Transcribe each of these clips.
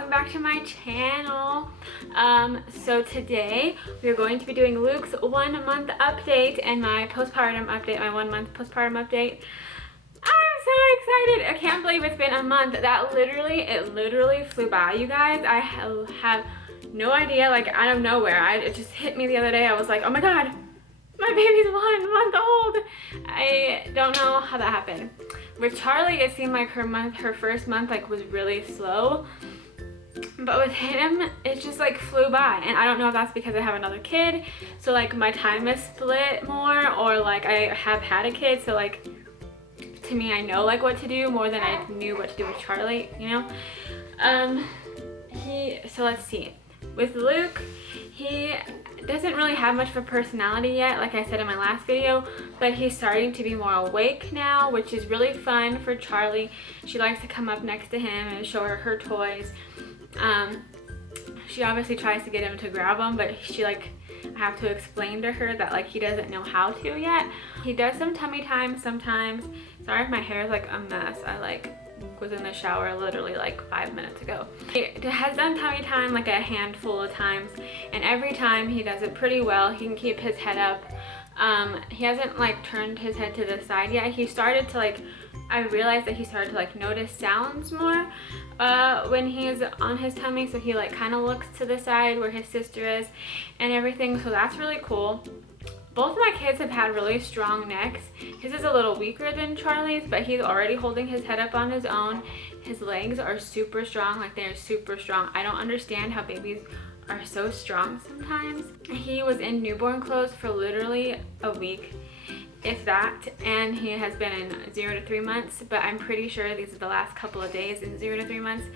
welcome back to my channel. So today we're going to be doing Luke's 1 month update and my postpartum update, my 1 month postpartum update. I'm so excited. I can't believe it's been a month. It literally flew by, you guys. I have no idea, like out of nowhere. It just hit me the other day. I was like, oh my God, my baby's 1 month old. I don't know how that happened. With Charlie, it seemed like her first month was really slow. But with him, it just flew by. And I don't know if that's because I have another kid. So my time is split more, or I have had a kid. So to me, I know what to do more than I knew what to do with Charlie, you know? So let's see. With Luke, he doesn't really have much of a personality yet, like I said in my last video, but he's starting to be more awake now, which is really fun for Charlie. She likes to come up next to him and show her toys. She obviously tries to get him to grab them, but I have to explain to her that he doesn't know how to yet. He does some tummy time sometimes. Sorry if my hair is a mess. I was in the shower literally 5 minutes ago. He has done tummy time a handful of times, and every time he does it pretty well. He can keep his head up. He hasn't turned his head to the side yet. He started to I realized that he started to notice sounds more when he's on his tummy, so he kind of looks to the side where his sister is and everything, so that's really cool. Both of my kids have had really strong necks. His is a little weaker than Charlie's, but he's already holding his head up on his own. His legs are super strong, they're super strong. I don't understand how babies are so strong sometimes. He was in newborn clothes for literally a week, if that, and he has been in 0 to 3 months, but I'm pretty sure these are the last couple of days in 0 to 3 months,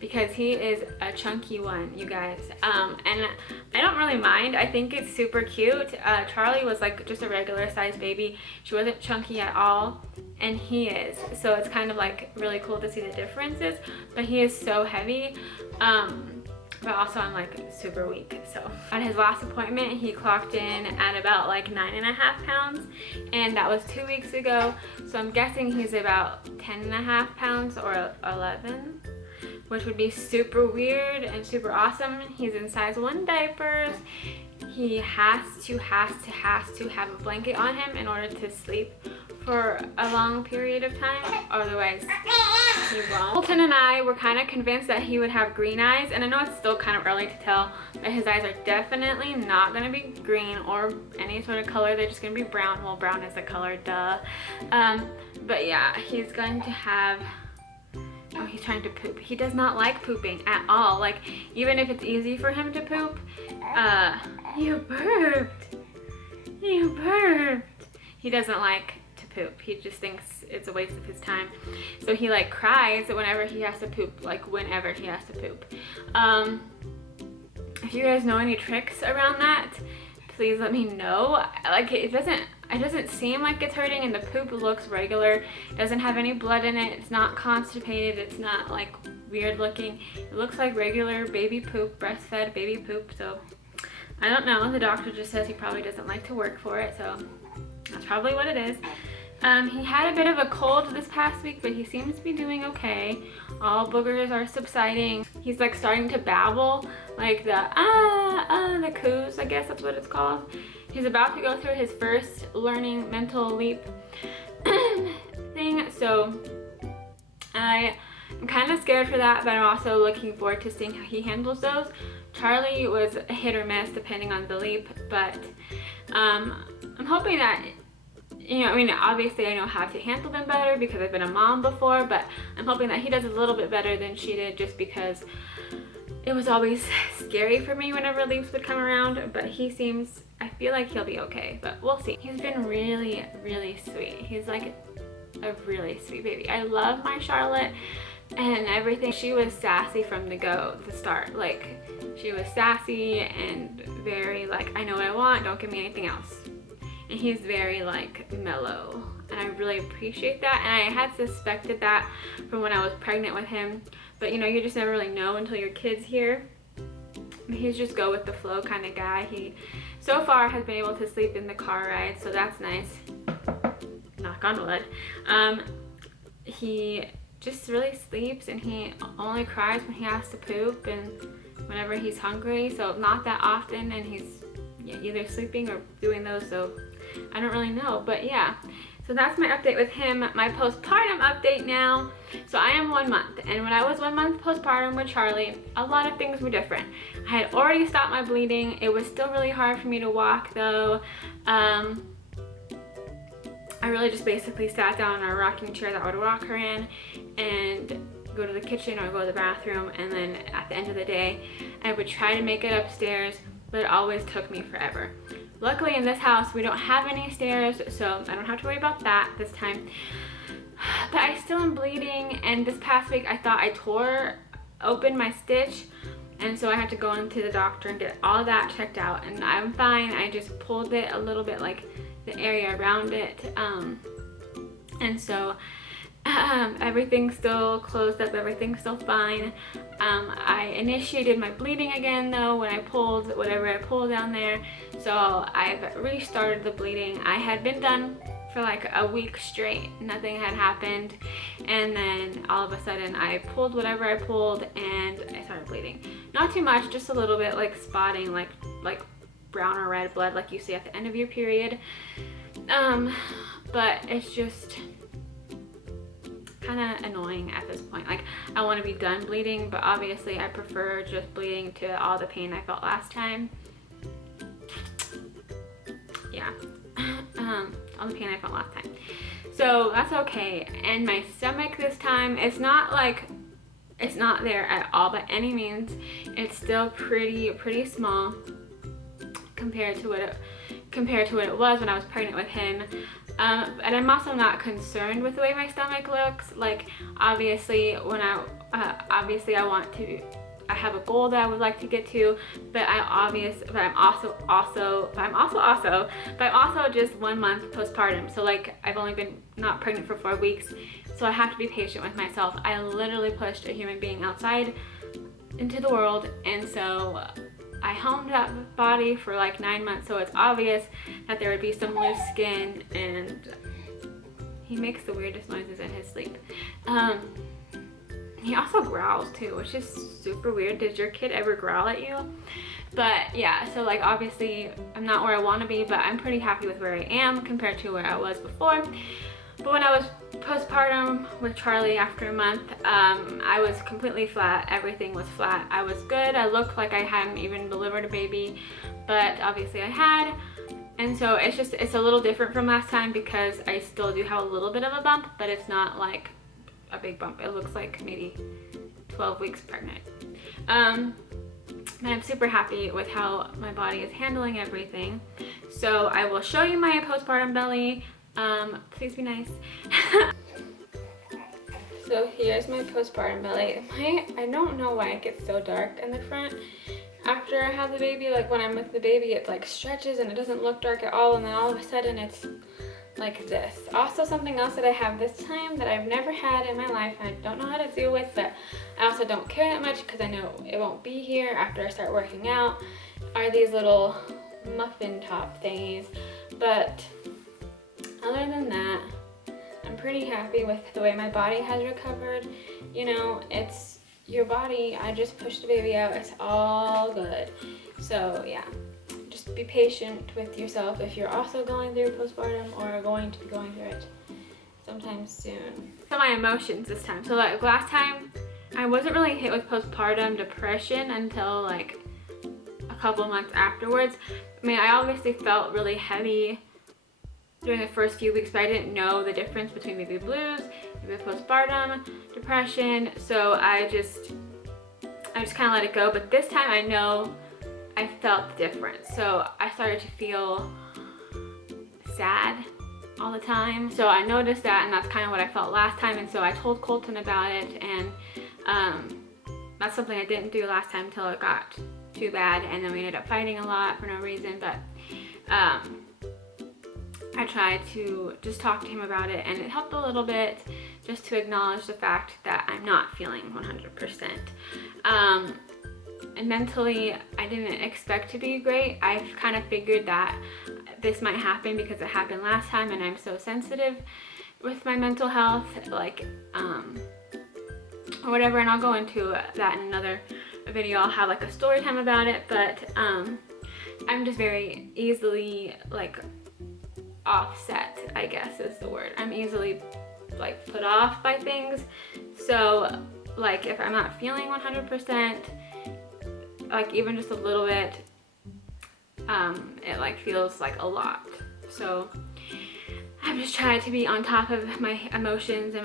because he is a chunky one, you guys. And I don't really mind. I think it's super cute. Charlie was just a regular sized baby. She wasn't chunky at all, and he is. So it's kind of really cool to see the differences, but he is so heavy. But also I'm super weak. So at his last appointment, he clocked in at about 9.5 pounds, and that was 2 weeks ago. So I'm guessing he's about 10.5 pounds or 11, which would be super weird and super awesome. He's in size 1 diapers. He has to have a blanket on him in order to sleep for a long period of time, otherwise he won't. Colton and I were kind of convinced that he would have green eyes, and I know it's still kind of early to tell, but his eyes are definitely not going to be green or any sort of color. They're just going to be brown. Well, brown is the color, duh. But yeah, he's going to have... Oh, he's trying to poop. He does not like pooping at all. Even if it's easy for him to poop. You burped. You burped. He doesn't like to poop. He just thinks it's a waste of his time. So he cries whenever he has to poop, whenever he has to poop. If you guys know any tricks around that, please let me know. It doesn't seem like it's hurting, and the poop looks regular. It doesn't have any blood in it. It's not constipated. It's not weird looking. It looks like regular baby poop, breastfed baby poop. So I don't know. The doctor just says he probably doesn't like to work for it, so that's probably what it is. He had a bit of a cold this past week, but he seems to be doing okay. All boogers are subsiding. He's starting to babble, the coos, I guess that's what it's called. He's about to go through his first learning mental leap thing, so I'm kind of scared for that, but I'm also looking forward to seeing how he handles those. Charlie was hit or miss depending on the leap, but I'm hoping that, obviously I know how to handle them better because I've been a mom before, but I'm hoping that he does a little bit better than she did, just because it was always scary for me whenever leaps would come around. But I feel like he'll be okay, but we'll see. He's been really, really sweet. He's a really sweet baby. I love my Charlotte and everything. She was sassy from the start. She was sassy and very I know what I want, don't give me anything else. And he's very mellow, and I really appreciate that. And I had suspected that from when I was pregnant with him, but you just never really know until your kid's here. He's just go with the flow kind of guy. He so far has been able to sleep in the car ride, so that's nice. Knock on wood. He just really sleeps, and he only cries when he has to poop and whenever he's hungry, so not that often, and he's either sleeping or doing those, so I don't really know. But yeah, so that's my update with him. My postpartum update now. So I am 1 month, and when I was 1 month postpartum with Charlie, a lot of things were different. I had already stopped my bleeding. It was still really hard for me to walk though. I really just basically sat down in a rocking chair that I would rock her in and go to the kitchen or go to the bathroom, and then at the end of the day I would try to make it upstairs, but it always took me forever. Luckily in this house we don't have any stairs, so I don't have to worry about that this time. But I still am bleeding, and this past week I thought I tore open my stitch, and so I had to go into the doctor and get all that checked out, and I'm fine. I just pulled it a little bit, like the area around it, and so everything's still closed up, everything's still fine. I initiated my bleeding again though when I pulled whatever I pulled down there, so I've restarted the bleeding. I had been done for like a week straight, nothing had happened, and then all of a sudden I pulled whatever I pulled and I started bleeding. Not too much, just a little bit, like spotting, like brown or red blood like you see at the end of your period. But it's just kind of annoying at this point. Like, I want to be done bleeding, but obviously I prefer just bleeding to all the pain I felt last time. Yeah, all the pain I felt last time. So that's okay. And my stomach this time, it's not there at all by any means. It's still pretty small compared to what it was when I was pregnant with him. And I'm also not concerned with the way my stomach looks. Like, obviously I have a goal that I would like to get to, but I'm also just 1 month postpartum. So like, I've only been not pregnant for 4 weeks, so I have to be patient with myself. I literally pushed a human being outside into the world, and so I homed that body for like 9 months, so it's obvious that there would be some loose skin, and he makes the weirdest noises in his sleep. He also growls too, which is super weird. Did your kid ever growl at you? But yeah, so like, obviously I'm not where I want to be, but I'm pretty happy with where I am compared to where I was before. But when I was postpartum with Charlie after a month, I was completely flat. Everything was flat. I was good. I looked like I hadn't even delivered a baby, but obviously I had. And so it's a little different from last time because I still do have a little bit of a bump, but it's not like a big bump. It looks like maybe 12 weeks pregnant. And I'm super happy with how my body is handling everything. So I will show you my postpartum belly. Please be nice. So here's my postpartum belly. I don't know why it gets so dark in the front after I have the baby. Like, when I'm with the baby, it like stretches and it doesn't look dark at all, and then all of a sudden it's like this. Also, something else that I have this time that I've never had in my life and I don't know how to deal with, but I also don't care that much because I know it won't be here after I start working out, are these little muffin top thingies. But other than that, I'm pretty happy with the way my body has recovered. You know, it's your body. I just pushed the baby out. It's all good. So yeah, just be patient with yourself if you're also going through postpartum or are going to be going through it sometime soon. So my emotions this time. So like last time, I wasn't really hit with postpartum depression until like a couple months afterwards. I mean, I obviously felt really heavy during the first few weeks, but I didn't know the difference between baby blues, baby postpartum depression. So I just kind of let it go. But this time I know I felt the difference. So I started to feel sad all the time. So I noticed that, and that's kind of what I felt last time. And so I told Colton about it, and that's something I didn't do last time until it got too bad, and then we ended up fighting a lot for no reason. But I tried to just talk to him about it, and it helped a little bit just to acknowledge the fact that I'm not feeling 100%. And mentally, I didn't expect to be great. I kind of figured that this might happen because it happened last time, and I'm so sensitive with my mental health. Like, or whatever, and I'll go into that in another video. I'll have like a story time about it, but I'm just very easily like offset, I guess is the word. I'm easily like put off by things. So like if I'm not feeling 100%, like even just a little bit, it like feels like a lot. So I'm just trying to be on top of my emotions and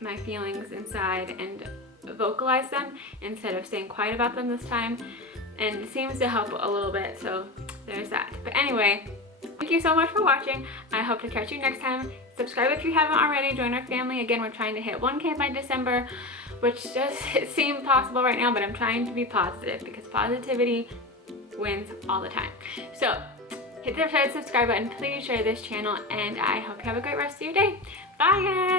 my feelings inside and vocalize them instead of staying quiet about them this time, and it seems to help a little bit, so there's that. But anyway, thank you so much for watching. I hope to catch you next time. Subscribe if you haven't already. Join our family. Again, we're trying to hit 1K by December, which doesn't seem possible right now, but I'm trying to be positive because positivity wins all the time. So hit the subscribe button, please share this channel, and I hope you have a great rest of your day. Bye guys!